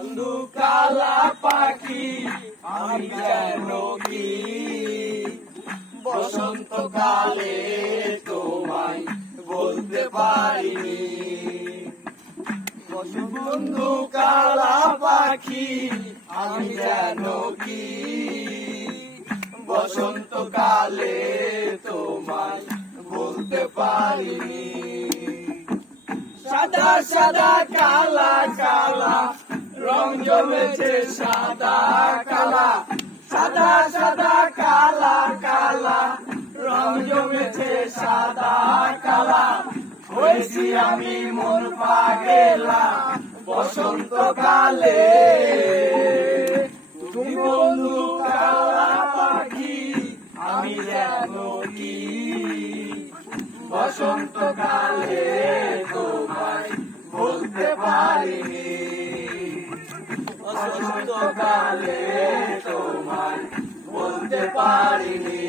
বন্ধু কালা পাখি আমি যেন কি বসন্তকালে তোমায় বলতে পারিনি। বন্ধু কালা পাখি আমি যেন কি বসন্তকালে তোমায় বলতে পারিনি। সাদা সাদা কালা কালা রং জমেছে সাদা কালা, সাদা সাদা কালা কালা রং জমেছে সাদা কালা। হয়েছি আমি মন পাগেলা বসন্তকালে। তুমি বন্ধু কালা পাখি আমি যেন কি বসন্তকালে তোমায় বলতে পারিনি। বসন্তকালে তোমায় বলতে পারিনি।